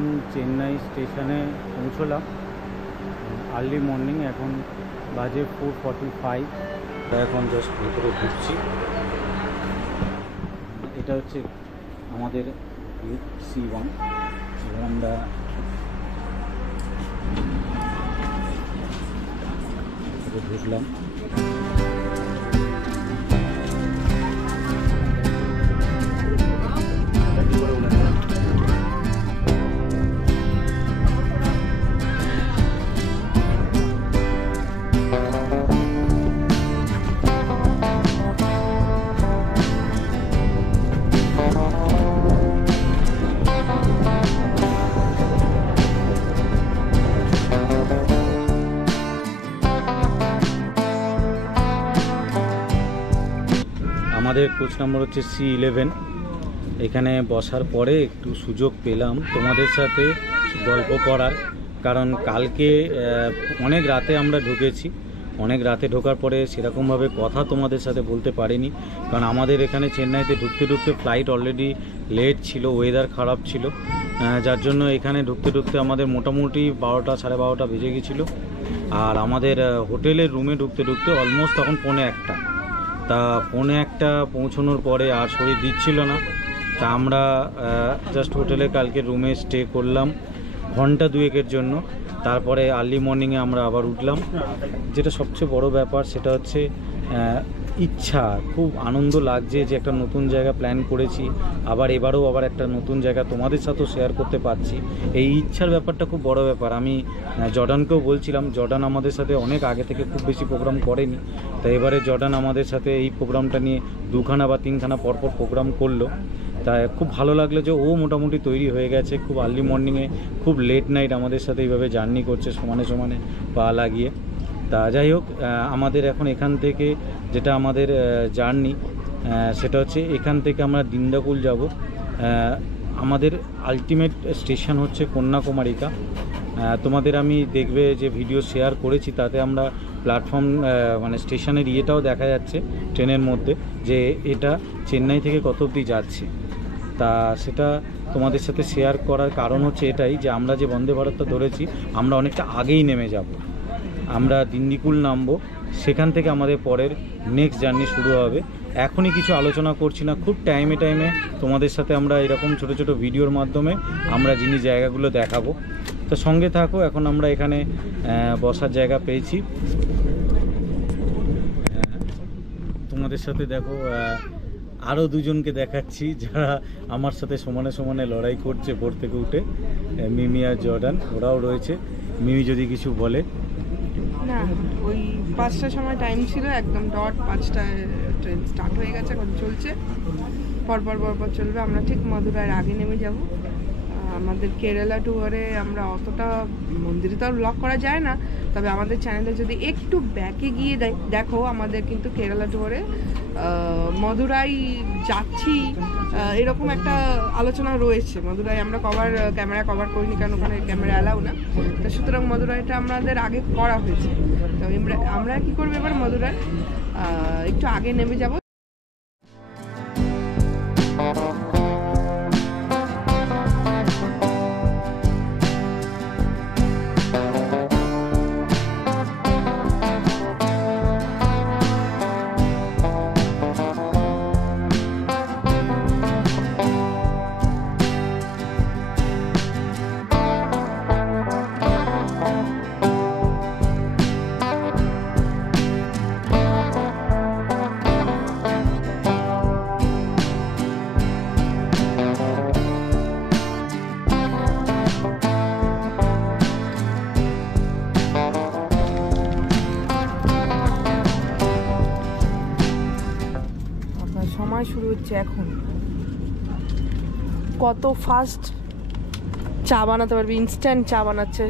এখন চেন্নাই স্টেশনে পৌঁছলাম আর্লি মর্নিং। এখন বাজে 4:45। এখন জাস্ট ভেতরে ঢুকছি। এটা হচ্ছে আমাদের C1। আমরা ঢুকলাম। আমাদের কোচ নাম্বার হচ্ছে C11। এখানে বসার পরে একটু সুযোগ পেলাম তোমাদের সাথে গল্প করার, কারণ কালকে অনেক রাতে আমরা ঢুকেছি। অনেক রাতে ঢোকার পরে সেরকমভাবে কথা তোমাদের সাথে বলতে পারিনি, কারণ আমাদের এখানে চেন্নাইতে ঢুকতে ঢুকতে ফ্লাইট অলরেডি লেট ছিল, ওয়েদার খারাপ ছিল, যার জন্য এখানে ঢুকতে ঢুকতে আমাদের মোটামুটি 12টা সাড়ে 12টা বেজে গেছিলো। আর আমাদের হোটেলের রুমে ঢুকতে ঢুকতে অলমোস্ট তখন 1:45। তা 1:45 পৌঁছানোর পরে আর শরীর দিচ্ছিল না। তা আমরা জাস্ট হোটেলে কালকে রুমে স্টে করলাম ঘন্টা 2-এর জন্য। তারপরে আর্লি মর্নিংয়ে আমরা আবার উঠলাম। যেটা সবচেয়ে বড় ব্যাপার সেটা হচ্ছে ইচ্ছা, খুব আনন্দ লাগছে যে একটা নতুন জায়গা প্ল্যান করেছি, এবারও একটা নতুন জায়গা তোমাদের সাথেও শেয়ার করতে পারছি। এই ইচ্ছার ব্যাপারটা খুব বড় ব্যাপার। আমি জর্ডানকেও বলছিলাম, জর্ডান আমাদের সাথে অনেক আগে থেকে খুব বেশি প্রোগ্রাম করেনি, তাই এবারে জর্ডান আমাদের সাথে এই প্রোগ্রামটা নিয়ে 2খানা বা 3খানা পরপর প্রোগ্রাম করলো। তাই খুব ভালো লাগলো যে ও মোটামুটি তৈরি হয়ে গেছে। খুব আর্লি মর্নিংয়ে, খুব লেট নাইট আমাদের সাথে এইভাবে জার্নি করছে সমানে সমানে পা লাগিয়ে। তা যাই হোক, আমাদের এখন এখান থেকে যেটা আমাদের জার্নি সেটা হচ্ছে এখান থেকে আমরা দিন্দাকুল যাব। আমাদের আলটিমেট স্টেশন হচ্ছে কন্যাকুমারিকা। তোমাদের আমি দেখবে যে ভিডিও শেয়ার করেছি, তাতে আমরা প্ল্যাটফর্ম মানে স্টেশনের ইয়েটাও দেখা যাচ্ছে ট্রেনের মধ্যে, যে এটা চেন্নাই থেকে কত অবধি যাচ্ছে। তা সেটা তোমাদের সাথে শেয়ার করার কারণ হচ্ছে এটাই যে আমরা যে বন্দে ভারতটা ধরেছি আমরা অনেকটা আগেই নেমে যাব। আমরা দিন্দিকুল নামবো, সেখান থেকে আমাদের পরের নেক্সট জার্নি শুরু হবে। এখনই কিছু আলোচনা করছি না, খুব টাইমে তোমাদের সাথে আমরা এরকম ছোট ছোট ভিডিওর মাধ্যমে আমরা জিনিস জায়গাগুলো দেখাবো। তো সঙ্গে থাকো। এখন আমরা এখানে বসার জায়গা পেয়েছি। তোমাদের সাথে দেখো আরও দুজনকে দেখাচ্ছি যারা আমার সাথে সমানে সমানে লড়াই করছে ভোর থেকে উঠে, মিমি আর জর্ডান, ওরাও রয়েছে। মিমি যদি কিছু বলে। না, ওই 5টার সময় টাইম ছিল, একদম ডট 5টায় ট্রেন স্টার্ট হয়ে গেছে, এখন চলছে, পরপর চলবে। আমরা ঠিক মধুরার আগে নেমে যাব। আমাদের কেরালা ট্যুরে আমরা অতটা মন্দিরে তো আর ব্লগ করা যায় না, তবে আমাদের চ্যানেলে যদি একটু ব্যাকে গিয়ে দেখো, আমাদের কিন্তু কেরালা ট্যুরে মধুরাই যাচ্ছি এরকম একটা আলোচনা রয়েছে। মধুরাই আমরা ক্যামেরা কভার করিনি, কারণ ওখানে ক্যামেরা অ্যালাউ না। তো সুতরাং মধুরাইটা আমাদের আগে করা হয়েছে। তো আমরা কি করবো এবার, মধুরাই একটু আগে নেমে যাব। শুরু হচ্ছে এখন। কত ফাস্ট চা বানাতে পারবে, ইনস্ট্যান্ট চা বানাচ্ছে।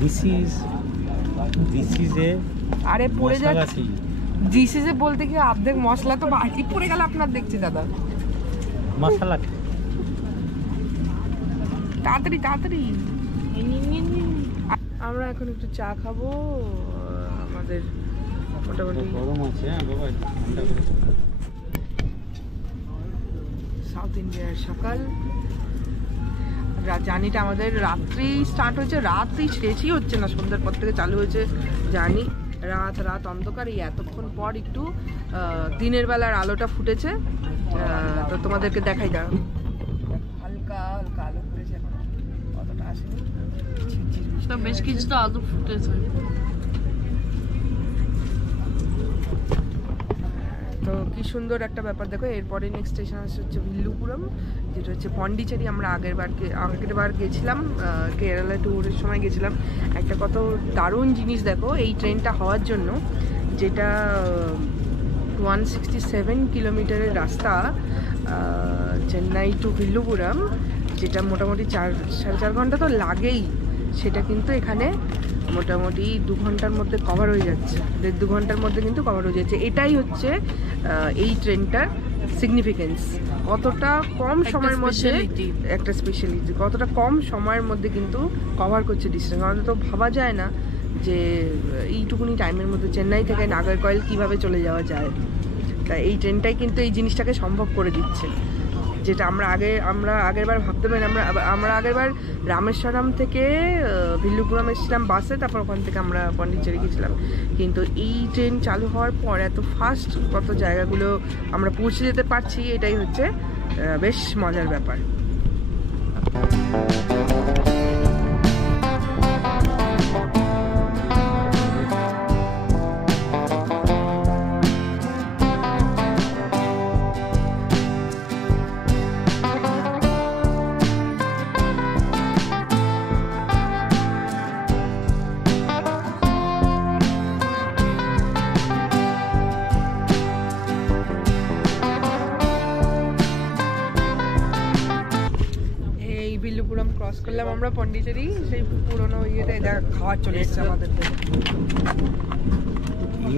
দিস ইজ এ আরে পড়ে যাচ্ছে। দিস ইজ এ বলতে কি অর্ধেক মশলা তো বাকি পড়ে গেল আপনার, দেখছি দাদা মশলা। তাড়াতাড়ি আমরা এখন একটু চা খাবো। আমাদের মোটামুটি গরম আছে। বাবা ঠান্ডা। সাউথ ইন্ডিয়ার সকাল, জার্নিটা আমাদের রাত্রেই স্টার্ট হয়েছে, রাত্রেই শেষই হচ্ছে না, সন্ধ্যার পর থেকে চালু হয়েছে জার্নি। রাত অন্ধকার, এই এতক্ষণ পর একটু দিনের বেলার আলোটা ফুটেছে। তো তোমাদেরকে দেখাই, দাঁড়াও, হালকা হালকা আলো ফুটেছে, এখন অতটা আসেনি, বেশ কিছুটা আলো ফুটেছে। তো কি সুন্দর একটা ব্যাপার দেখো। এরপরে নেক্সট স্টেশন আসছে হচ্ছে ভিল্লুপুরম, যেটা হচ্ছে পন্ডিচেরি। আমরা আগের বার গেছিলাম, কেরালা ট্যুরের সময় গেছিলাম। একটা কত দারুণ জিনিস দেখো, এই ট্রেনটা হওয়ার জন্য, যেটা 167 কিলোমিটারের রাস্তা চেন্নাই টু ভিল্লুপুরম, যেটা মোটামুটি 4.5 ঘন্টা তো লাগেই, সেটা কিন্তু এখানে মোটামুটি 2 ঘন্টার মধ্যে কভার হয়ে যাচ্ছে, 1.5-2 ঘন্টার মধ্যে কিন্তু কভার হয়ে যাচ্ছে। এটাই হচ্ছে এই ট্রেনটার সিগনিফিকেন্স, কতটা কম সময়ের মধ্যে একটা স্পেশালিটি, কতটা কম সময়ের মধ্যে কিন্তু কভার করছে ডিস্টেন্স। আমাদের তো ভাবা যায় না যে এইটুকুনি টাইমের মধ্যে চেন্নাই থেকে নাগরকয়েল কিভাবে চলে যাওয়া যায়। তাই এই ট্রেনটাই কিন্তু এই জিনিসটাকে সম্ভব করে দিচ্ছে, যেটা আমরা আগেরবার ভাবতে পারি। আমরা আগেরবার রামেশ্বরম থেকে ভিল্লুপুরম এসেছিলাম বাসে, তারপর ওখান থেকে আমরা পন্ডিচেরি গেছিলাম। কিন্তু এই ট্রেন চালু হওয়ার পর এত ফাস্ট কত জায়গাগুলো আমরা পৌঁছে যেতে পারছি, এটাই হচ্ছে বেশ মজার ব্যাপার। ভিল্লুপুরম ক্রস করলাম আমরা পন্ডিচেরি, সেই পুরোনো ইয়েতে খাওয়ার চলে এসছে আমাদের।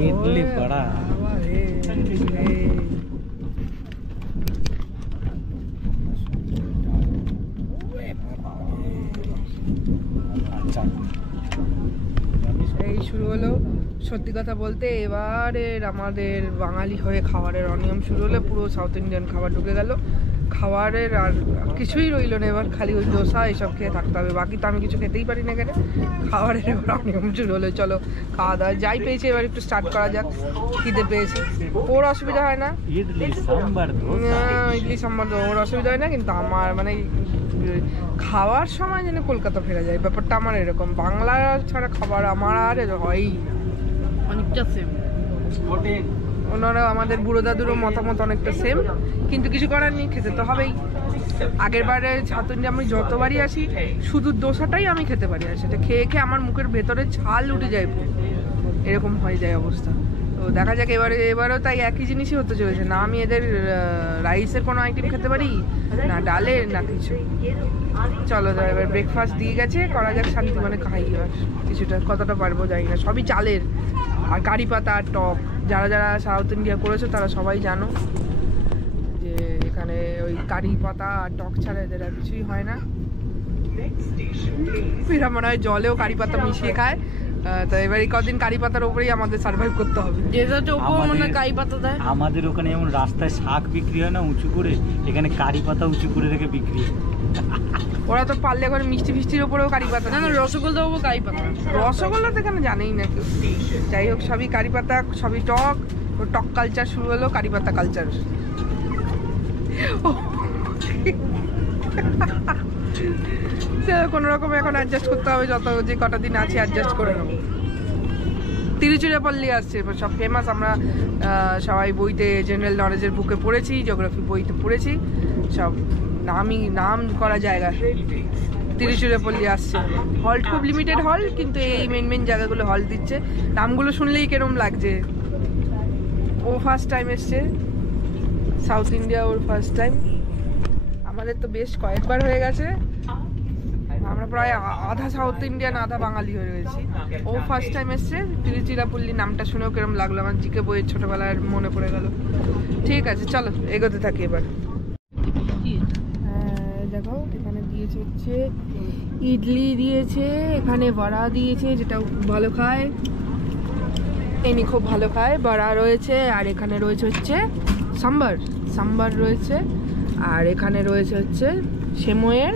ইডলি বড়া এই শুরু হলো। সত্যি কথা বলতে এবারের আমাদের বাঙালি হয়ে খাবারের অনিয়ম শুরু হলো, পুরো সাউথ ইন্ডিয়ান খাবার ঢুকে গেল। খাবারের আর কিছুই রইলো না, এবার খালি ওই ডোসা এসব খেয়ে থাকতে হবে, বাকি তো আমি কিছু খেতেই পারি না এখানে। খাবারের এবার অনিয়ম শুরু হলো। চলো খাওয়া দাওয়া যাই পেয়েছি এবার একটু স্টার্ট করা যাক। খিদে পেয়েছি, ওর অসুবিধা হয় না, ইডলি সাম্বার ওর অসুবিধা হয় না, কিন্তু আমার মানে খাওয়ার সময় যেন কলকাতা ফেরা যায়, ব্যাপারটা আমার এরকম। বাংলা ছাড়া খাবার আমার আর হয়ই অনেকটা সেম। ওনারা আমাদের বুড়ো দাদুরও মতামত অনেকটা সেম, কিন্তু কিছু করার নেই, খেতে তো হবেই। আগের বারে সাউথ ইন্ডিয়া আমি যতবারই আসি শুধু দোসাটাই আমি খেতে পারি, আর সেটা খেয়ে খেয়ে আমার মুখের ভেতরে ছাল উঠে যায়, এরকম হয়ে যায় অবস্থা। তো দেখা যাক এবারেও তাই একই জিনিসই হতে চলেছে, না আমি এদের রাইসের কোনো আইটেম খেতে পারি, না ডালের, না কিছু। চলো এবার ব্রেকফাস্ট দিয়ে গেছে, করা যাক শান্তি মানে খাই। এবার কিছুটা কতটা পারবো জানি না, সবই চালের আর কারি পাতা আর টক। যারা যারা সাউথ ইন্ডিয়া করেছো তারা সবাই জানো যে এখানে ওই কারি পাতা আর টক ছাড়া এদের আর কিছুই হয় না। এরা মনে হয় জলেও কারি পাতা মিশিয়ে খায়। তো এবার এই কদিন কারি পাতার উপরেই আমাদের সার্ভাইভ করতে হবে। কারি পাতা দেয় আমাদের ওখানে, যেমন রাস্তায় শাক বিক্রি হয় না উঁচু করে, এখানে কারি পাতা উঁচু করে রেখে বিক্রি হয়। ওরা তো পারলে এখন মিষ্টি ফিষ্টির উপরেও কারি পাতা, না রসগোল্লা দেবো কারি পাতা, রসগোল্লা তো এখানে জানেই না কেউ। যাই হোক, সবই কারি পাতা, সবই টক। টক কালচার শুরু হলো, কারি পাতা কালচার। কোনো রকম এখন অ্যাডজাস্ট করতে হবে, যত যে কটা দিন আছে অ্যাডজাস্ট করে নেবো। তিরুচিরাপল্লী আসছে এবার, সব ফেমাস। আমরা সবাই বইতে জেনারেল নলেজের বুকে পড়েছি, জিওগ্রাফি বইতে পড়েছি, সব নাম করা জায়গা। তিরুচিরাপল্লী আসছে, হল খুব লিমিটেড হল, কিন্তু এই মেন জায়গাগুলো হল দিচ্ছে। নামগুলো শুনলেই কেরম লাগছে। ও ফার্স্ট টাইম এসছে সাউথ ইন্ডিয়া, ওর ফার্স্ট টাইম। আমাদের তো বেশ কয়েকবার হয়ে গেছে, আমরা প্রায় আধা সাউথ ইন্ডিয়ান আধা বাঙালি হয়ে গেছি। ও ফার্স্ট টাইম এসছে। তিরুচিরাপল্লী নামটা শুনেও কেরম লাগলো, আমার জিকে বইয়ের ছোটবেলার মনে পড়ে গেল। ঠিক আছে, চলো এগোতে থাকি এবার। দেখো এখানে দিয়েছে হচ্ছে ইডলি দিয়েছে, এখানে বড়া দিয়েছে, যেটা ভালো খায়, এনি খুব ভালো খায়। বড়া রয়েছে, আর এখানে রয়েছে হচ্ছে সাম্বার রয়েছে, আর এখানে রয়েছে হচ্ছে সেময়ের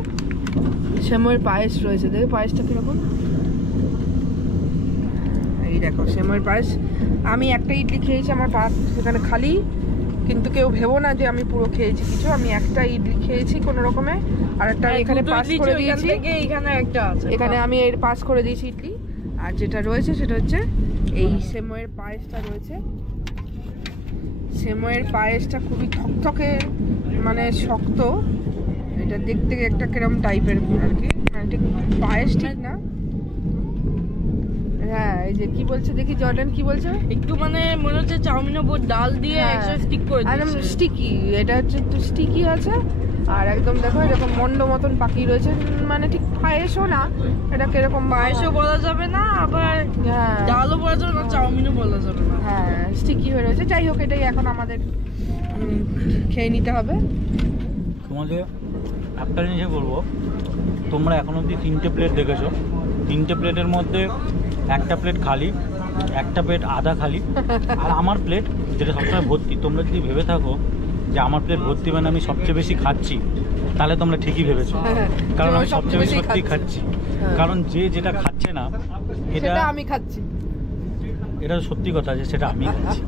সেময়ের পায়েস রয়েছে, দেখো পায়েসটা কিরকম। এই দেখো সেময়ের পায়েস। আমি একটা ইডলি খেয়েছি, আমার পা সেখানে খালি, কিন্তু কেউ ভেবো না যে আমি পুরো খেয়েছি কিছু। আমি একটা ইডলি খেয়েছি কোনো রকমে, আর একটা এখানে পাস করে দিয়েছি। এখানে একটা আছে, এখানে আমি এর পাস করে দিয়েছি ইডলি। আর যেটা রয়েছে সেটা হচ্ছে এই সেময়ের পায়েসটা রয়েছে। সেময়ের পায়েসটা খুবই থকথকে, মানে শক্ত। এটা দেখতে একটা কিরম টাইপের আর কি, মানে ঠিক পায়েস ঠিক না। হ্যাঁ, এই যে কি বলছে দেখি, জর্ডান কি বলছে? একটু মানে মনে হচ্ছে চাউমিনের উপর ডাল দিয়ে একসাথে স্টিক করে একদম দিয়েছে। স্টিকি, এটা হচ্ছে একটু স্টিকি আছে। আর একদম দেখো এরকম মন্ড মতন পাখি রয়েছে, মানে ঠিক পায়েসও না, এটা কিরকম পায়েসও বলা যাবে না, আবার হ্যাঁ ডালও বলা যাবে না, চাউমিনও বলা যাবে না। হ্যাঁ স্টিকি হয়ে রয়েছে। যাই হোক, এটাই এখন আমাদের খেয়ে নিতে হবে। তোমাদের একটা জিনিসই বলবো, তোমরা এখন অবধি 3টে প্লেট দেখেছো। 3টে প্লেটের মধ্যে একটা প্লেট খালি, একটা প্লেট আধা খালি, আর আমার প্লেট যেটা সবসময় ভর্তি। তোমরা যদি ভেবে থাকো যে আমার প্লেট ভর্তি মানে আমি সবচেয়ে বেশি খাচ্ছি, তাহলে তোমরা ঠিকই ভেবেছো, কারণ আমি সবচেয়ে বেশি সত্যি খাচ্ছি। কারণ যে যেটা খাচ্ছে না, এটা আমি খাচ্ছি, এটা সত্যি কথা যে সেটা আমি খাচ্ছি।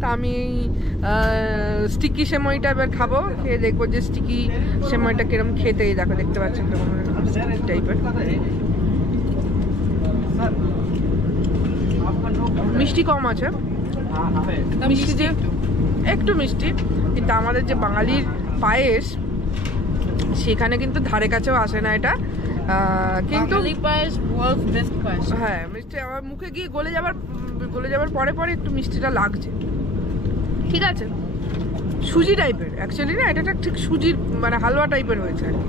তা আমি স্টিকি সেময়টা এবার খাবো, খেয়ে দেখবো যে স্টিকি সেময়টা কিরম খেতে। দেখো দেখতে পাচ্ছেন স্টিকি টাইপের। মিষ্টি কম আছে, মিষ্টি যে একটু মিষ্টি, কিন্তু আমাদের যে বাঙালির পায়েস সেখানে কিন্তু ধারে কাছেও আসে না এটা। কিন্তু পায়েস ওয়ার্ল্ডস বেস্ট পায়েস। হ্যাঁ, মিষ্টি আমার মুখে গিয়ে গলে যাবার পরে পরে একটু মিষ্টিটা লাগছে, ঠিক আছে। সুজি টাইপের অ্যাকচুয়ালি না, এটা ঠিক সুজির মানে হালুয়া টাইপের হয়েছে আর কি।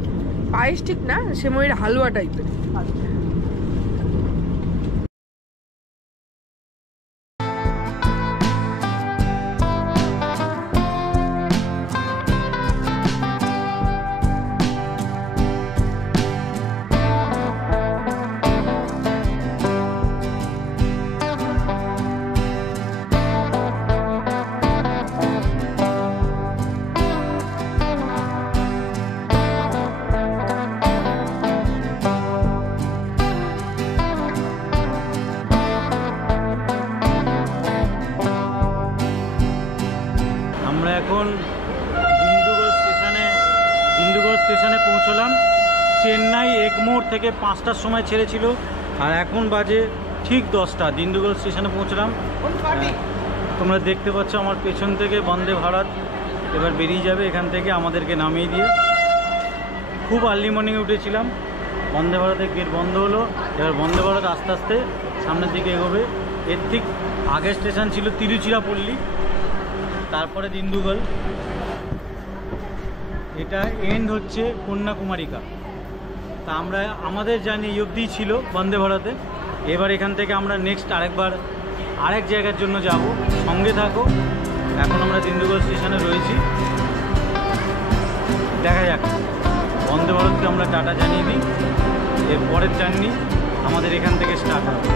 পায়েস ঠিক না, সেময়ের হালুয়া টাইপের। আমরা এখন দিন্দুগড় স্টেশনে পৌঁছলাম। চেন্নাই এগমোর থেকে 5টার সময় ছেড়েছিল, আর এখন বাজে ঠিক 10টা। দিন্দুগড় স্টেশনে পৌঁছলাম। তোমরা দেখতে পাচ্ছ আমার পেছন থেকে বন্দে ভারত এবার বেরিয়ে যাবে এখান থেকে আমাদেরকে নামিয়ে দিয়ে। খুব আর্লি মর্নিংয়ে উঠেছিলাম, বন্দে ভারতের গেট বন্ধ হলো। এবার বন্দে ভারত আস্তে আস্তে সামনের দিকে এগোবে। এর ঠিক আগের স্টেশন ছিল তিরুচিরাপল্লী, তারপরে দিন্দুগড়। এটা এন্ড হচ্ছে কন্যাকুমারিকা। তা আমরা আমাদের জার্নি এই অবধিই ছিল বন্দে ভারতে। এবার এখান থেকে আমরা নেক্সট আরেক জায়গার জন্য যাব। সঙ্গে থাকো। এখন আমরা দিন্দুগড় স্টেশনে রয়েছি, দেখা যাক। বন্দে ভারতকে আমরা টাটা জানিয়ে দিই, এর পরের জার্নি আমাদের এখান থেকে স্টার্ট হবে।